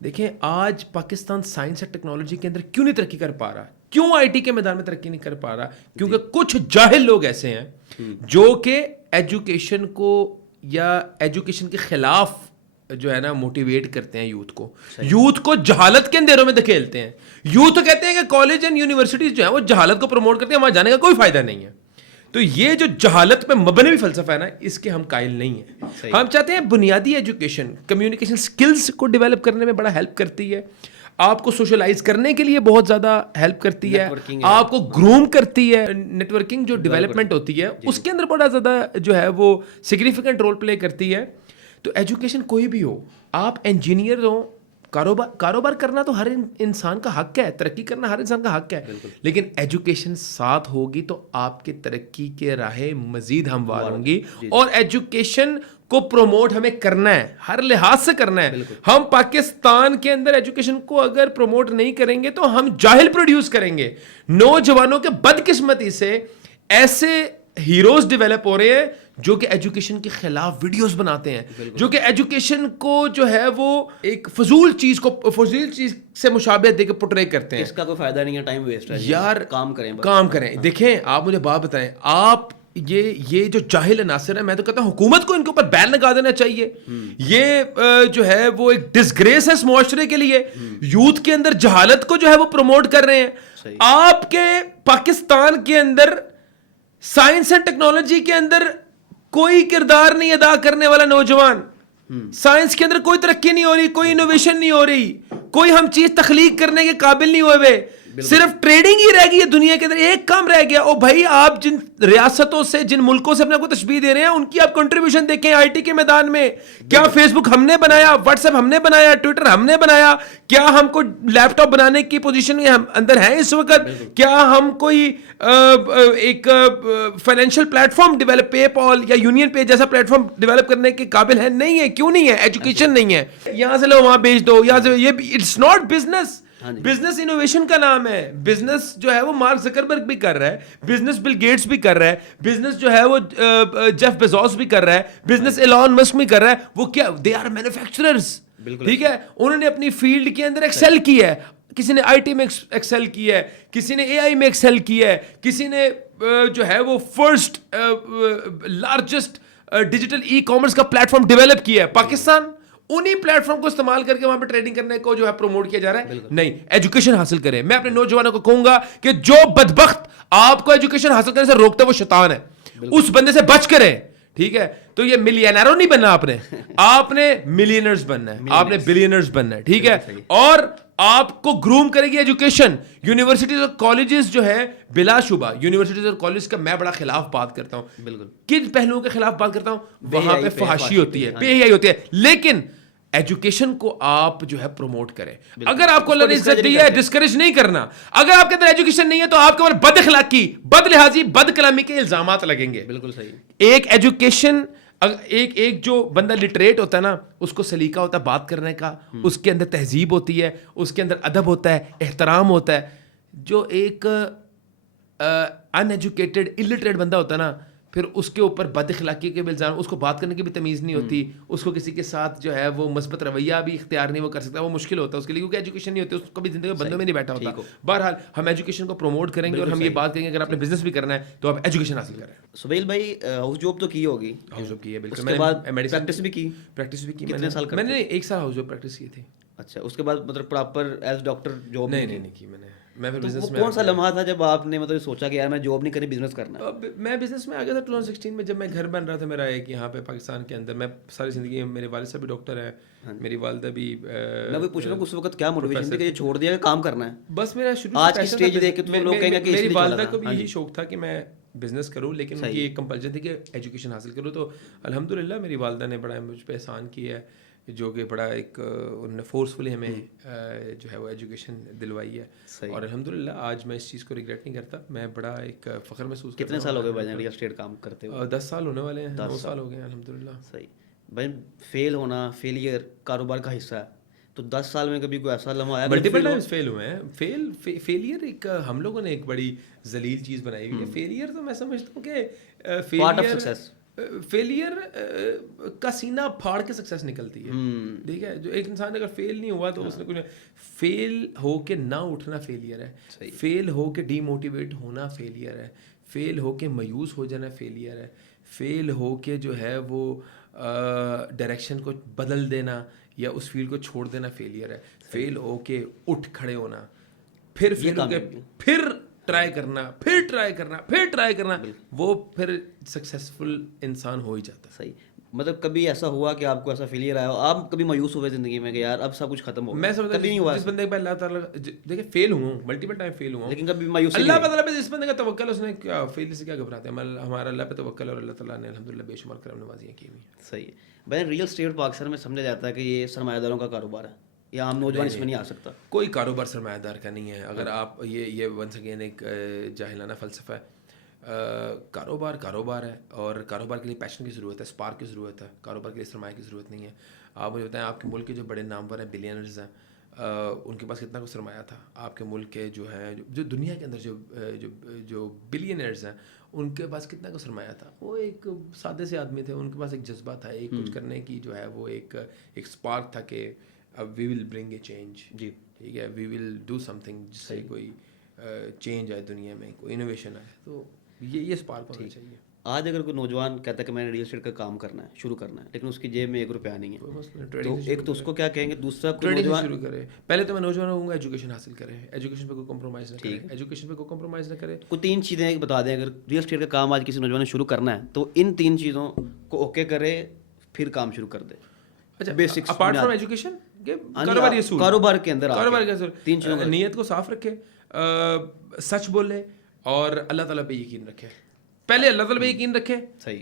دیکھیں آج پاکستان سائنس اور ٹیکنالوجی کے اندر کیوں نہیں ترقی کر پا رہا, کیوں آئی ٹی کے میدان میں ترقی نہیں کر پا رہا؟ کیونکہ کچھ جاہل لوگ ایسے ہیں جو کہ ایجوکیشن کو یا ایجوکیشن کے خلاف جو ہے نا موٹیویٹ کرتے ہیں یوتھ کو جہالت کے اندھیروں میں دھکیلتے ہیں. یوتھ کہتے ہیں کہ کالج اینڈ یونیورسٹیز جو ہیں وہ جہالت کو پروموٹ کرتے ہیں, وہاں جانے کا کوئی فائدہ نہیں ہے. تو یہ جو جہالت پہ مبنی فلسفہ ہے نا, اس کے ہم قائل نہیں ہیں. ہم چاہتے ہیں بنیادی ایجوکیشن کمیونیکیشن سکلز کو ڈیولپ کرنے میں بڑا ہیلپ کرتی ہے, آپ کو سوشلائز کرنے کے لیے بہت زیادہ ہیلپ کرتی ہے, آپ کو گروم کرتی ہے. نیٹ ورکنگ جو ڈیولپمنٹ ہوتی ہے اس کے اندر بڑا زیادہ جو ہے وہ سگنیفیکنٹ رول پلے کرتی ہے. تو ایجوکیشن کوئی بھی ہو, آپ انجینئر ہو, کاروبار کرنا تو ہر انسان کا حق ہے, ترقی کرنا ہر انسان کا حق ہے, لیکن ایجوکیشن ساتھ ہوگی تو آپ کے ترقی کے راہیں مزید ہموار ہوں گی. اور ایجوکیشن کو پروموٹ ہمیں کرنا ہے, ہر لحاظ سے کرنا ہے. ہم پاکستان کے اندر ایجوکیشن کو اگر پروموٹ نہیں کریں گے تو ہم جاہل پروڈیوس کریں گے. نوجوانوں کے بدقسمتی سے ایسے ہیروز ڈیولپ ہو رہے ہیں جو کہ ایجوکیشن کے خلاف ویڈیوز بناتے ہیں, جو کہ ایجوکیشن کو جو ہے وہ ایک فضول چیز سے مشابہت دے کے پورٹرے کرتے ہیں. اس کا کوئی فائدہ نہیں ہے, ٹائم ویسٹ ہے یار. کام کریں. دیکھیں آپ مجھے بات بتائیں, آپ یہ جو جاہل عناصر ہیں, میں تو کہتا ہوں حکومت کو ان کے اوپر بین لگا دینا چاہیے. یہ جو ہے وہ ایک ڈسگریس ہے اس معاشرے کے لیے. یوتھ کے اندر جہالت کو جو ہے وہ پروموٹ کر رہے ہیں. آپ کے پاکستان کے اندر سائنس اینڈ ٹیکنالوجی کے اندر کوئی کردار نہیں ادا کرنے والا نوجوان, سائنس کے اندر کوئی ترقی نہیں ہو رہی, کوئی انوویشن نہیں ہو رہی, کوئی ہم چیز تخلیق کرنے کے قابل نہیں ہوئے, صرف ٹریڈنگ ہی رہ گئی ہے دنیا کے اندر. ایک کام رہ گیا, او بھائی آپ جن ریاستوں سے جن ملکوں سے اپنے کو تشبیہ دے رہے ہیں ان کی آپ کنٹریبیوشن دیکھیں آئی ٹی کے میدان میں. کیا فیس بک ہم نے بنایا, واٹس ایپ ہم نے بنایا, ٹویٹر ہم نے بنایا؟ کیا ہم کو لیپ ٹاپ بنانے کی پوزیشن میں اندر ہیں اس وقت؟ کیا ہم کوئی ایک فائنینشیل پلیٹ فارم ڈیولپ, پے پال یا یونین پے جیسا پلیٹ فارم ڈیولپ کرنے کے قابل ہے؟ نہیں ہے. کیوں نہیں ہے؟ ایجوکیشن نہیں ہے. یہاں سے لو وہاں بیچ دو, یہاں سے یہ it's not business. Business innovation کا نام ہے. بزنس جو ہے وہ مارک زکربرگ بھی کر رہا ہے, بزنس بل گیٹس بھی کر رہا ہے, بزنس جو ہے وہ جیف بیزوس بھی کر رہا ہے, بزنس ایلون مسک بھی کر رہا ہے. وہ کیا, دے آر مینوفیکچررز. ٹھیک ہے, انہوں نے اپنی فیلڈ کے اندر ایکسل کیا ہے. کسی نے آئی ٹی میں ایکسل کیا ہے, کسی نے اے آئی میں ایکسل کیا ہے, کسی نے جو ہے وہ first largest digital e commerce کا پلیٹ فارم ڈیولپ کیا ہے. پاکستان انہی پلیٹ فارم کو استعمال کر کے وہاں پہ ٹریڈنگ کرنے کو جو ہے پروموٹ کیا جا رہا ہے. نہیں, ایجوکیشن حاصل کریں. میں اپنے نوجوانوں کو کہوں گا کہ جو بدبخت آپ کو ایجوکیشن حاصل کرنے سے روکتا ہے وہ شیطان ہے, اس بندے سے بچ کریں. ٹھیک ہے, تو یہ ملینیروں نہیں بننا آپ نے ملینرز بننا ہے, آپ نے بلینرز بننا ہے. ٹھیک ہے, اور آپ کو گروم کرے گی ایجوکیشن. یونیورسٹیز اور کالجز جو ہے, بلا شبہ یونیورسٹیز اور کالج کا میں بڑا خلاف بات کرتا ہوں. بالکل. کن پہلوؤں کے خلاف بات کرتا ہوں؟ وہاں پہ فحاشی ہوتی ہے, بے حیائی ہوتی ہے, لیکن ایجوکیشن کو آپ جو ہے پروموٹ کریں. اگر آپ کو اللہ نے عزت دی ہے, ڈسکریج نہیں کرنا. اگر آپ کے اندر ایجوکیشن نہیں ہے تو آپ کے اوپر بد اخلاقی, بد لحاظی, بد کلامی کے الزامات لگیں گے. بالکل صحیح. ایک ایجوکیشن, ایک جو بندہ لٹریٹ ہوتا ہے نا, اس کو سلیقہ ہوتا ہے بات کرنے کا, اس کے اندر تہذیب ہوتی ہے, اس کے اندر ادب ہوتا ہے, احترام ہوتا ہے. جو ایک ان ایجوکیٹڈ الٹریٹ بندہ ہوتا ہے نا, پھر اس کے اوپر بد اخلاقی کے الزام, اس کو بات کرنے کی بھی تمیز نہیں ہوتی, اس کو کسی کے ساتھ جو ہے وہ مثبت رویہ بھی اختیار نہیں وہ کر سکتا, وہ مشکل ہوتا ہے اس کے لیے, کیونکہ ایجوکیشن نہیں ہوتی, اس کو بھی زندگی میں بندوں میں نہیں بیٹھا ہوتا. بہرحال ہم ایجوکیشن کو پروموٹ کریں گے, اور ہم یہ بات کریں گے اگر آپ نے بزنس بھی کرنا ہے تو آپ ایجوکیشن حاصل کریں. سہیل بھائی, ہاؤس جاب تو کی ہوگی؟ ہاؤس جاب کی ہے بالکل. اس کے بعد پریکٹس بھی کی؟ پریکٹس بھی کی. کتنے سال؟ میں نے 1 سال ہاؤس جاب پریکٹس کی تھی. اچھا, اس کے بعد مطلب پراپر ایز ڈاکٹر جاب نہیں کی میں نے. میں پھر بزنس میں. کون سا لمحہ تھا جب آپ نے مطلب سوچا کہ یار میں جاب نہیں کرنی, بزنس کرنا ہے؟ میں بزنس میں آ گیا تھا 2016 میں, جب میں گھر بن رہا تھا میرا ایک یہاں پہ پاکستان کے اندر. میں ساری زندگی, میرے والد صاحب بھی ڈاکٹر ہیں, میری والدہ بھی. میں بھی پوچھ رہا ہوں اس وقت کیا موٹیویشن تھی کہ یہ چھوڑ دیا کہ کام کرنا ہے؟ بس میرا شروع آج کی اسٹیج دیکھ کے تو لوگ کہیں گے کہ میری والدہ کو بھی یہی شوق تھا کہ میں بزنس کروں, لیکن ان کی ایک کمپلشن تھی کہ ایجوکیشن حاصل کروں. تو الحمدللہ میری والدہ نے بڑا مجھ پہ احسان کیا ہے, جو کہ بڑا ایک انہوں نے فورسفلی ہمیں جو ہے وہ ایجوکیشن دلوائی ہے. اور الحمدللہ آج میں اس چیز کو ریگریٹ نہیں کرتا, میں بڑا ایک فخر محسوس کرتا ہوں. کتنے سال ہو گئے بھائی ریئل اسٹیٹ کام کرتے ہوئے؟ 10 سال ہونے والے ہیں, 9 سال ہو گئے الحمدللہ. صحیح بھائی, فیل ہونا, فیلئر کاروبار کا حصہ ہے, تو 10 سال میں کبھی کوئی ایسا لمحہ آیا؟ ملٹیپل ٹائمز فیل ہوئے ہیں. فیلئر ایک ہم لوگوں نے ایک بڑی ذلیل چیز بنائی ہوئی ہے. فیلئر تو میں سمجھتا ہوں کہ پارٹ آف سکسیس. فیلئر کا سینہ پھاڑ کے سکسیس نکلتی ہے. ٹھیک ہے, جو ایک انسان اگر فیل نہیں ہوا تو اس نے کچھ فیل ہو کے نہ اٹھنا فیلئر ہے, فیل ہو کے ڈی موٹیویٹ ہونا فیلئر ہے, فیل ہو کے مایوس ہو جانا فیلئر ہے, فیل ہو کے جو ہے وہ ڈائریکشن کو بدل دینا یا اس فیلڈ کو چھوڑ دینا فیلئر ہے. فیل ہو کے اٹھ کھڑے ہونا, پھر فیل ہو کے پھر ٹرائی کرنا, پھر ٹرائی کرنا, پھر ٹرائی کرنا, وہ پھر سکسیزفل انسان ہو ہی جاتا ہے. صحیح. مطلب کبھی ایسا ہوا کہ آپ کو ایسا فیلئر آیا ہو, آپ کبھی مایوس ہوئے زندگی میں کہ یار اب سب کچھ ختم ہو گیا؟ میں سمجھتا کبھی نہیں ہوا جس بندے پہ اللہ تعالیٰ دیکھیں فیل ہوا ہوں, ملٹیپل ٹائم فیل ہوا ہوں, لیکن کبھی مایوسی اللہ تعالیٰ پہ جس بندے کا توکل, اس نے کیا فیل سے کیا گھبراتے ہیں, ہمارا اللہ پہ توکل اور اللہ تعالیٰ نے الحمدللہ بے شمار کرم نوازیاں کی ہوئی ہیں. صحیح ہے بھائی. ریئل اسٹیٹ پاکستان میں سمجھا جاتا ہے کہ یہ سرمایہ داروں کا کاروبار ہے, یا عام نوجوان اس میں نہیں آ سکتا. کوئی کاروبار سرمایہ دار کا نہیں ہے. اگر آپ یہ ونس اگین ایک جاہلانہ فلسفہ ہے. کاروبار ہے, اور کاروبار کے لیے پیشن کی ضرورت ہے, اسپارک کی ضرورت ہے. کاروبار کے لیے سرمایہ کی ضرورت نہیں ہے. آپ مجھے بتائیں آپ کے ملک کے جو بڑے نامور ہیں, بلینرز ہیں, ان کے پاس کتنا کو سرمایہ تھا. آپ کے ملک کے جو ہیں جو دنیا کے اندر جو بلینئرز ہیں, ان کے پاس کتنا کو سرمایہ تھا. وہ ایک سادے سے آدمی تھے, ان کے پاس ایک جذبہ تھا, ایک کچھ کرنے کی جو ہے وہ ایک اسپارک تھا کہ وی ول برنگ اے چینج. جی ٹھیک ہے, وی ول ڈو سم تھنگ جس سے کوئی چینج آئے دنیا میں, کوئی انوویشن آئے. تو یہ اسپارک ہونا چاہیے. آج اگر کوئی نوجوان کہتا ہے کہ میں نے ریئل اسٹیٹ کا کام کرنا ہے, شروع کرنا ہے, لیکن اس کی جیب میں 1 روپیہ نہیں ہے, تو ایک تو اس کو کیا کہیں گے, دوسرا ٹریڈنگ شروع کرے. پہلے تو میں نوجوان ہوں گا, ایجوکیشن حاصل کرے, ایجوکیشن پہ کوئی کمپرومائز نہ کرے, ایجوکیشن پہ کوئی کمپرومائز نہ کرے. کوئی 3 چیزیں بتا دیں, اگر ریئل اسٹیٹ کا کام آج کسی نوجوان نے شروع کرنا ہے تو ان 3 چیزوں کو اوکے کرے, پھر کام شروع کر دے. اچھا, بیسکس اپارٹ فرام ایجوکیشن کاروبار کے اندر 3 چیزوں, نیت کو صاف رکھے, سچ بولے, اور اللہ تعالیٰ پہ یقین رکھے. پہلے اللہ تعالیٰ پہ یقین رکھے,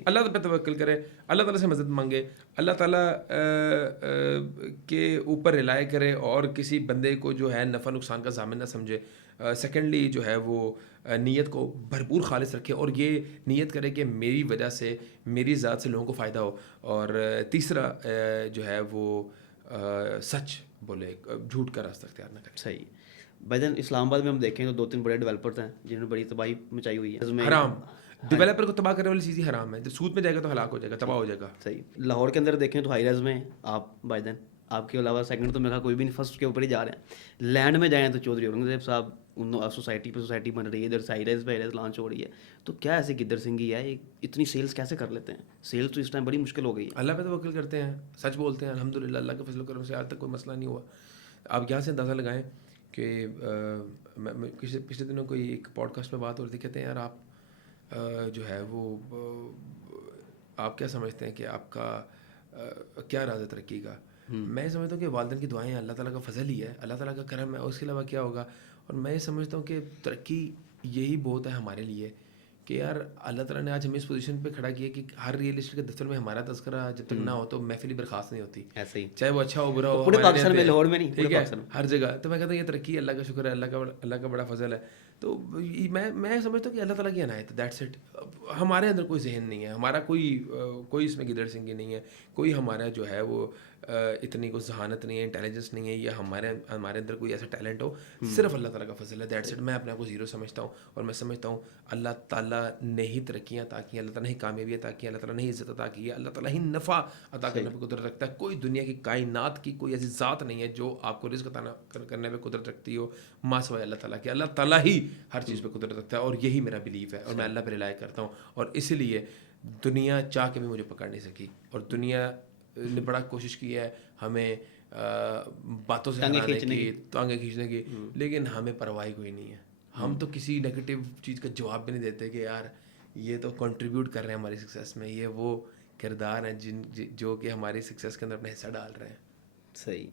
اللہ پہ توکل کرے, اللہ تعالیٰ سے مدد مانگے, اللہ تعالیٰ کے اوپر ریلائی کرے, اور کسی بندے کو جو ہے نفع نقصان کا ضامن نہ سمجھے. سیکنڈلی جو ہے وہ نیت کو بھرپور خالص رکھے, اور یہ نیت کرے کہ میری وجہ سے, میری ذات سے لوگوں کو فائدہ ہو. اور تیسرا جو ہے وہ سچ بولے, جھوٹ کا راستہ اختیار نہ کرے. صحیح. بھائی جان اسلام آباد میں ہم دیکھیں تو 2-3 بڑے ڈیولپرز ہیں جنہوں نے بڑی تباہی مچائی ہوئی ہے. حرام, ڈیولپر کو تباہ کرنے والی چیز ہی حرام ہے. جب سود میں جائے گا تو ہلاک ہو جائے گا, تباہ ہو جائے گا. صحیح. لاہور کے اندر دیکھیں تو ہائی رائز میں آپ بھائی جان, آپ کے علاوہ سیکنڈ تو میرا کوئی بھی نہیں, فرسٹ کے اوپر ہی جا رہے ہیں. لینڈ میں جائیں تو چودھری اورنگزیب صاحب, سوسائٹی پہ سوسائٹی بن رہی ہے, ادھر ہائی رائز پہ ہائی رائز لانچ ہو رہی ہے. تو کیا ایسے گدر سنگھی ہے, اتنی سیلس کیسے کر لیتے ہیں؟ سیلس تو اس ٹائم بڑی مشکل ہو گئی ہے. اللہ پہ توکل کرتے ہیں, سچ بولتے ہیں, الحمدللہ اللہ کے فضل و کرم سے آج تک کوئی مسئلہ نہیں ہوا. آپ یہاں سے اندازہ لگائیں کہ پچھلے دنوں کوئی ایک پوڈ کاسٹ میں بات ہو رہی تھی, کہتے ہیں یار آپ جو ہے وہ آپ کیا سمجھتے ہیں کہ آپ کا کیا راز ہے ترقی کا. میں سمجھتا ہوں کہ والدین کی دعائیں اللہ تعالیٰ کا فضل ہی ہے, اللہ تعالیٰ کا کرم ہے, اور اس کے علاوہ کیا ہوگا. اور میں سمجھتا ہوں کہ ترقی یہی بہت ہے ہمارے لیے کہ یار اللہ تعالیٰ نے آج ہمیں اس پوزیشن پہ کھڑا کیا کہ ہر ریئل اسٹیٹ کے دفتر میں ہمارا تذکرہ جب تک نہ ہو تو محفلی برخاست نہیں ہوتی. ایسے ہی چاہے وہ اچھا ہو برا ہو, پورے پاکستان میں, لاہور میں نہیں, ٹھیک ہے, ہر جگہ. تو میں کہتا ہوں یہ ترقی اللہ کا شکر ہے, اللہ کا بڑا فضل ہے. تو میں سمجھتا ہوں کہ اللہ تعالیٰ کی عنایت ہے, دیٹس اٹ. ہمارے اندر کوئی ذہن نہیں ہے, ہمارا کوئی اس میں گدڑ سنگھی نہیں ہے, کوئی ہمارا جو ہے وہ اتنی کوئی ذہانت نہیں ہے, انٹیلیجنس نہیں ہے, یا ہمارے اندر کوئی ایسا ٹیلنٹ ہو. صرف اللہ تعالیٰ کا فضل ہے, دیٹس اٹ. میں اپنے آپ کو زیرو سمجھتا ہوں, اور میں سمجھتا ہوں اللہ تعالیٰ نے ہی ترقیاں عطا کی, اللہ تعالیٰ نے ہی کامیابی عطا کی, اللہ تعالیٰ نے ہی عزت عطا کی ہے, اللہ تعالیٰ ہی نفع عطا کرنے پہ قدرت رکھتا ہے. کوئی دنیا کی کائنات کی کوئی ایسی ذات نہیں ہے جو آپ کو رزق عطا کرنے پہ قدرت رکھتی ہو ماں سوائے اللہ تعالیٰ کے. اللہ تعالیٰ ہی ہر چیز پہ قدرت رکھتا ہے, اور یہی میرا بلیف ہے, اور میں اللہ پہ ریلائی کرتا ہوں. اور اسی لیے دنیا چاہ کے بھی مجھے پکڑ نہیں سکی, اور دنیا نے بڑا کوشش کی ہے ہمیں باتوں سے ہرانے کی, ٹانگیں کھینچنے کی, لیکن ہمیں پرواہ کوئی نہیں ہے. ہم تو کسی نیگیٹو چیز کا جواب بھی نہیں دیتے کہ یار یہ تو کنٹریبیوٹ کر رہے ہیں ہماری سکسیس میں, یہ وہ کردار ہیں جو کہ ہماری سکسیس کے اندر اپنا حصہ ڈال رہے ہیں. صحیح.